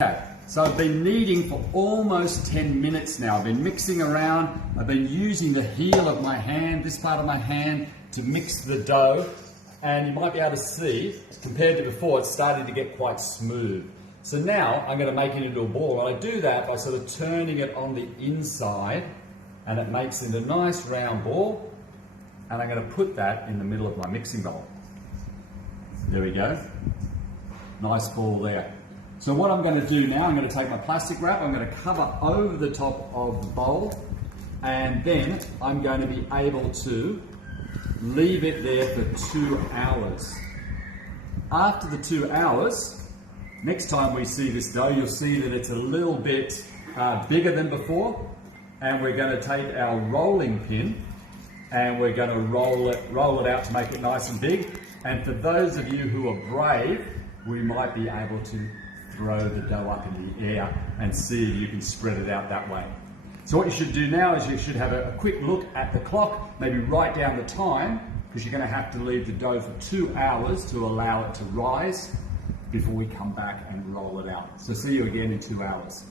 Okay, so I've been kneading for almost 10 minutes now. I've been mixing around. I've been using the heel of my hand, this part of my hand, to mix the dough. And you might be able to see, compared to before, it's starting to get quite smooth. So now I'm going to make it into a ball. And I do that by sort of turning it on the inside, and it makes it a nice round ball. And I'm going to put that in the middle of my mixing bowl. There we go. Nice ball there. So what I'm going to do now, I'm going to take my plastic wrap, I'm going to cover over the top of the bowl, and then I'm going to be able to leave it there for 2 hours. After the 2 hours, next time we see this dough, you'll see that it's a little bit bigger than before, and we're going to take our rolling pin and we're going to roll it out to make it nice and big. And for those of you who are brave, we might be able to throw the dough up in the air and see if you can spread it out that way. So what you should do now is you should have a quick look at the clock, maybe write down the time, because you're going to have to leave the dough for 2 hours to allow it to rise before we come back and roll it out. So see you again in 2 hours.